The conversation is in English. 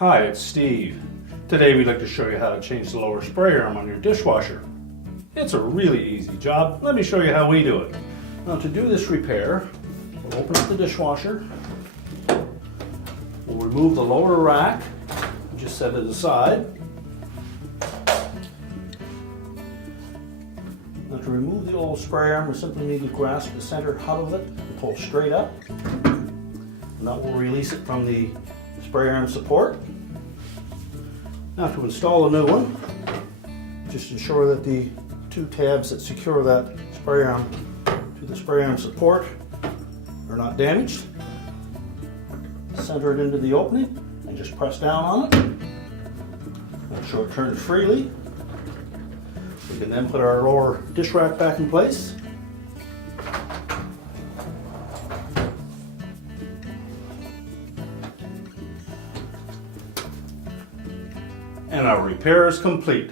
Hi, it's Steve. Today we'd like to show you how to change the lower spray arm on your dishwasher. It's a really easy job. Let me show you how we do it. Now to do this repair, we'll open up the dishwasher. We'll remove the lower rack, just set it aside. Now to remove the old spray arm, we simply need to grasp the center hub of it and pull straight up. And that will release it from the spray arm support. Now to install a new one, just ensure that the two tabs that secure that spray arm to the spray arm support are not damaged. Center it into the opening and just press down on it. Make sure it turns freely. We can then put our lower dish rack back in place. And our repair is complete.